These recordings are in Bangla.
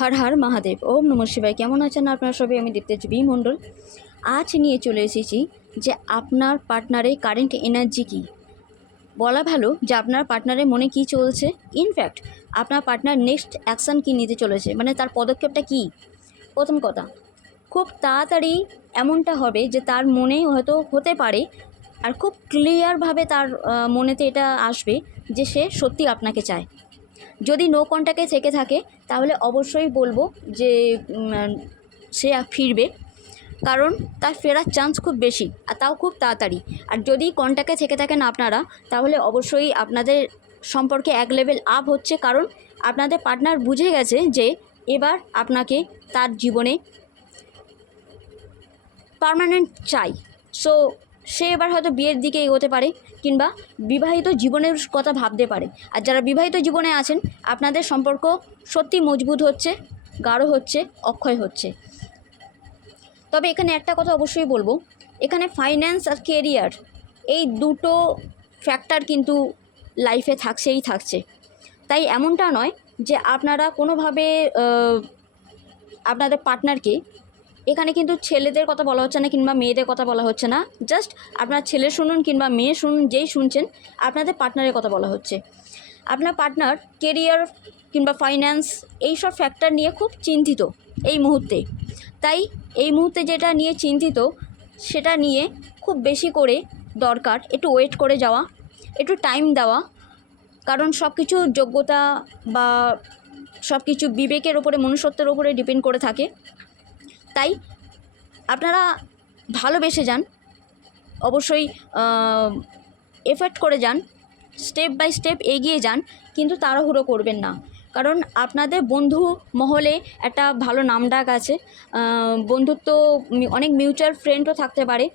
হর হর মহাদেব। ওম নমঃ শিবায়। কেমন আছেন আপনারা সবাই? আমি দীপ্তেজ বি মণ্ডল। আজ নিয়ে চলে এসেছি যে আপনার পার্টনারের কারেন্ট এনার্জি কী। বলা ভালো যে আপনার পার্টনারের মনে কি চলছে, ইনফ্যাক্ট আপনার পার্টনার নেক্সট অ্যাকশান কী নিতে চলেছে, মানে তার পদক্ষেপটা কী। প্রথম কথা, খুব তাড়াতাড়ি এমনটা হবে যে তার মনে হয়তো হতে পারে, আর খুব ক্লিয়ারভাবে তার মনেতে এটা আসবে যে সে সত্যি আপনাকে চায়। যদি নো কন্ট্যাক্টে থেকে থাকে তাহলে অবশ্যই বলবো যে সে ফিরবে, কারণ তার ফেরার চান্স খুব বেশি, আর তাও খুব তাড়াতাড়ি। আর যদি কন্ট্যাক্টে থেকে থাকেন আপনারা, তাহলে অবশ্যই আপনাদের সম্পর্কে এক লেভেল আপ হচ্ছে, কারণ আপনাদের পার্টনার বুঝে গেছে যে এবার আপনাকে তার জীবনে পার্মানেন্ট চাই। সো সে এবার হয়তো বিয়ের দিকে এগোতে পারে, কিংবা বিবাহিত জীবনের কথা ভাবতে পারে। আর যারা বিবাহিত জীবনে আছেন, আপনাদের সম্পর্ক সত্যি মজবুত হচ্ছে, গাঢ় হচ্ছে, অক্ষয় হচ্ছে। তবে এখানে একটা কথা অবশ্যই বলবো, এখানে ফাইন্যান্স আর কেরিয়ার এই দুটো ফ্যাক্টর কিন্তু লাইফে থাকছে। তাই এমনটা নয় যে আপনারা কোনোভাবে আপনাদের পার্টনারকে, এখানে কিন্তু ছেলেদের কথা বলা হচ্ছে না কিংবা মেয়েদের কথা বলা হচ্ছে না, জাস্ট আপনার ছেলে শুনুন কিংবা মেয়ে শুনুন, যেই শুনছেন আপনাদের পার্টনারের কথা বলা হচ্ছে। আপনার পার্টনার কেরিয়ার কিংবা ফাইন্যান্স এইসব ফ্যাক্টর নিয়ে খুব চিন্তিত এই মুহূর্তে। তাই এই মুহূর্তে যেটা নিয়ে চিন্তিত, সেটা নিয়ে খুব বেশি করে দরকার একটু ওয়েট করে যাওয়া, একটু টাইম দেওয়া। কারণ সব কিছু যোগ্যতা বা সব কিছু বিবেকের ওপরে, মনুষ্যত্বের ওপরে ডিপেন্ড করে থাকে। তাই আপনারা ভালোবেসে যান, অবশ্যই এফর্ট করে যান, স্টেপ বাই স্টেপ এগিয়ে যান, কিন্তু তাড়াহুড়ো করবেন না। কারণ আপনাদের বন্ধু মহলে একটা ভালো নামডাক আছে, বন্ধুত্ব, অনেক মিউচুয়াল ফ্রেন্ডও থাকতে পারে।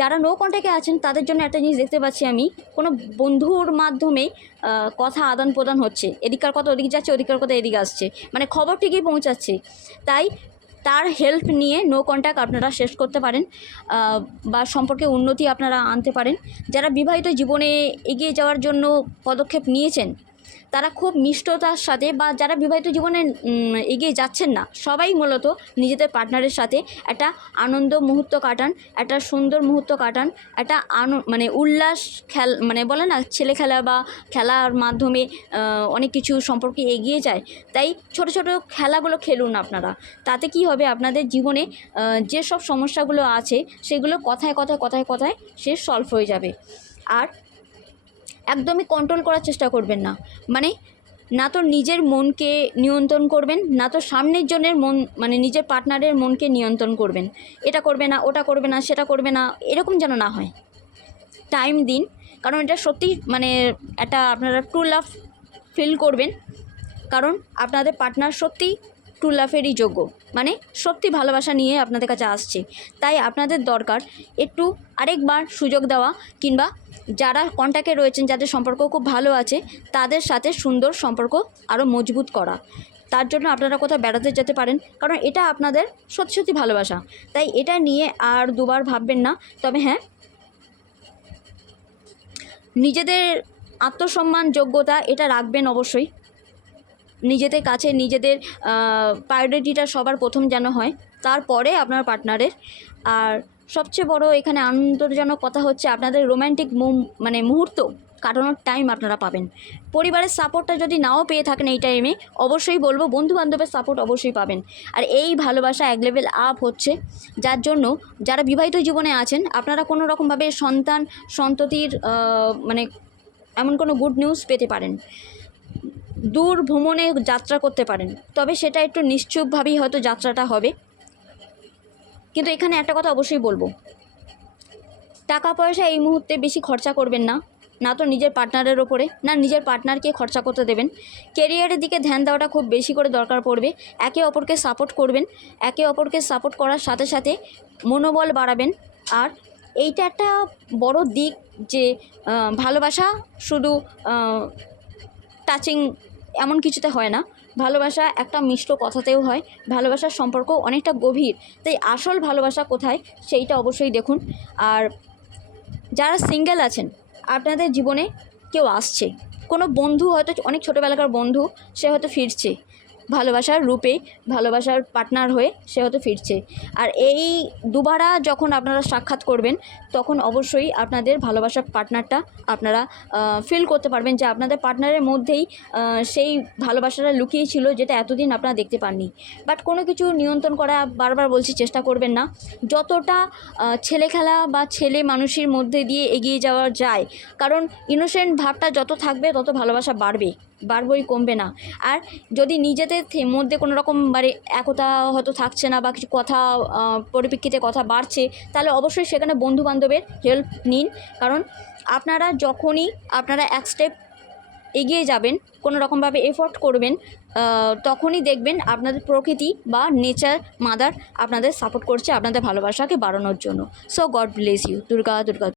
যারা নো কন্ট্যাক্টে আছেন তাদের জন্য একটা জিনিস দেখতে পাচ্ছি আমি, কোনো বন্ধুর মাধ্যমে কথা আদান প্রদান হচ্ছে, এদিককার কথা ওদিকে যাচ্ছে, ওদিককার কথা এদিকে আসছে, মানে খবর ঠিকই পৌঁছাচ্ছে। তাই তার হেল্প নিয়ে নো কন্ট্যাক্ট আপনারা শেষ করতে পারেন, বা সম্পর্কে উন্নতি আপনারা আনতে পারেন। যারা বিবাহিত জীবনে এগিয়ে যাওয়ার জন্য পদক্ষেপ নিয়েছেন, তারা খুব মিষ্টতার সাথে, বা যারা বিবাহিত জীবনে এগিয়ে যাচ্ছেন না, সবাই মূলত নিজেদের পার্টনারের সাথে একটা আনন্দ মুহূর্ত কাটান, একটা সুন্দর মুহূর্ত কাটান, একটা মানে উল্লাস মানে বলে না, ছেলে খেলা বা খেলার মাধ্যমে অনেক কিছু সম্পর্কে এগিয়ে যায়। তাই ছোট ছোট খেলাগুলো খেলুন আপনারা। তাতে কি হবে, আপনাদের জীবনে যেসব সমস্যাগুলো আছে সেগুলো কথায় কথায় কথায় কথায় সে সলভ হয়ে যাবে। আর একদমই কন্ট্রোল করার চেষ্টা করবেন না, মানে না তো নিজের মনকে নিয়ন্ত্রণ করবেন, না তো সামনের জনের মন, মানে নিজের পার্টনারের মনকে নিয়ন্ত্রণ করবেন। এটা করবে না, ওটা করবে না, সেটা করবে না, এরকম যেন না হয়। টাইম দিন, কারণ এটা সত্যি মানে একটা আপনারা ট্রু লাভ ফিল করবেন, কারণ আপনাদের পার্টনার সত্যি ট্রু লাভেরই যোগ্য, মানে সত্যি ভালোবাসা নিয়ে আপনাদের কাছে আসছে। তাই আপনাদের দরকার একটু আরেকবার সুযোগ দেওয়া, কিংবা যারা কন্ট্যাক্টে রয়েছেন, যাদের সম্পর্ক খুব ভালো আছে, তাদের সাথে সুন্দর সম্পর্ক আরও মজবুত করা। তার জন্য আপনারা কোথাও বেড়াতে যেতে পারেন, কারণ এটা আপনাদের সত্যি সত্যি ভালোবাসা। তাই এটা নিয়ে আর দুবার ভাববেন না। তবে হ্যাঁ, নিজেদের আত্মসম্মান, যোগ্যতা এটা রাখবেন অবশ্যই। নিজেদের কাছে নিজেদের প্রায়োরিটিটা সবার প্রথম যেন হয়, তারপরে আপনার পার্টনারের। আর সবচেয়ে বড় এখানে আনন্দজনক কথা হচ্ছে, আপনাদের রোম্যান্টিক মানে মুহূর্ত কাটানোর টাইম আপনারা পাবেন। পরিবারের সাপোর্টটা যদি নাও পেয়ে থাকেন এই টাইমে, অবশ্যই বলবো বন্ধুবান্ধবের সাপোর্ট অবশ্যই পাবেন। আর এই ভালোবাসা এক লেভেল আপ হচ্ছে, যার জন্য যারা বিবাহিত জীবনে আছেন, আপনারা কোনো রকমভাবে সন্ততির মানে এমন কোনো গুড নিউজ পেতে পারেন। দূর ভ্রমণে যাত্রা করতে পারেন, তবে সেটা একটু নিশ্চুপভাবেই হয়তো যাত্রাটা হবে। কিন্তু এখানে একটা কথা অবশ্যই বলবো, টাকা পয়সা এই মুহূর্তে বেশি খরচা করবেন না, না তো নিজের পার্টনারের ওপরে, না নিজের পার্টনারকে খরচা করতে দেবেন। কেরিয়ারের দিকে ধ্যান দেওয়াটা খুব বেশি করে দরকার পড়বে। একে অপরকে সাপোর্ট করবেন, একে অপরকে সাপোর্ট করার সাথে সাথে মনোবল বাড়াবেন। আর এইটা একটা বড় দিক যে ভালোবাসা শুধু টাচিং এমন কিছুতে হয় না, ভালোবাসা একটা মিষ্ট কথাতেও হয়, ভালোবাসার সম্পর্ক অনেকটা গভীর। তাই আসল ভালোবাসা কোথায় সেইটা অবশ্যই দেখুন। আর যারা সিঙ্গেল আছেন, আপনাদের জীবনে কেউ আসছে, কোনো বন্ধু হয়তো অনেক ছোটোবেলাকার বন্ধু, সে হয়তো ফিরছে। ভালোবাসার রূপে, ভালোবাসার পার্টনার হয়ে সে হয়তো ফিরছে। আর এই দুবারা যখন আপনারা সাক্ষাৎ করবেন, তখন অবশ্যই আপনাদের ভালোবাসার পার্টনারটা আপনারা ফিল করতে পারবেন যে আপনাদের পার্টনারের মধ্যেই সেই ভালোবাসাটা লুকিয়ে ছিল, যেটা এতদিন আপনারা দেখতে পাননি। বাট কোনো কিছু নিয়ন্ত্রণ করা, বারবার বলছি, চেষ্টা করবেন না। যতটা ছেলে খেলা বা ছেলে মানুষের মধ্যে দিয়ে এগিয়ে যাওয়া যায়, কারণ ইনোসেন্ট ভাবটা যত থাকবে তত ভালোবাসা বাড়বেই, কমবে না। আর যদি নিজেদের মধ্যে কোনো রকম মানে একতা হয়তো থাকছে না বা কিছু কথা পরিপ্রেক্ষিতে কথা বাড়ছে, তাহলে অবশ্যই সেখানে বন্ধুবান্ধবের হেল্প নিন। কারণ যখনই আপনারা এক স্টেপ এগিয়ে যাবেন, কোনো রকমভাবে এফোর্ট করবেন, তখনই দেখবেন আপনাদের প্রকৃতি বা নেচার মাদার আপনাদের সাপোর্ট করছে আপনাদের ভালোবাসাকে বাড়ানোর জন্য। So God bless you. Durga Durga.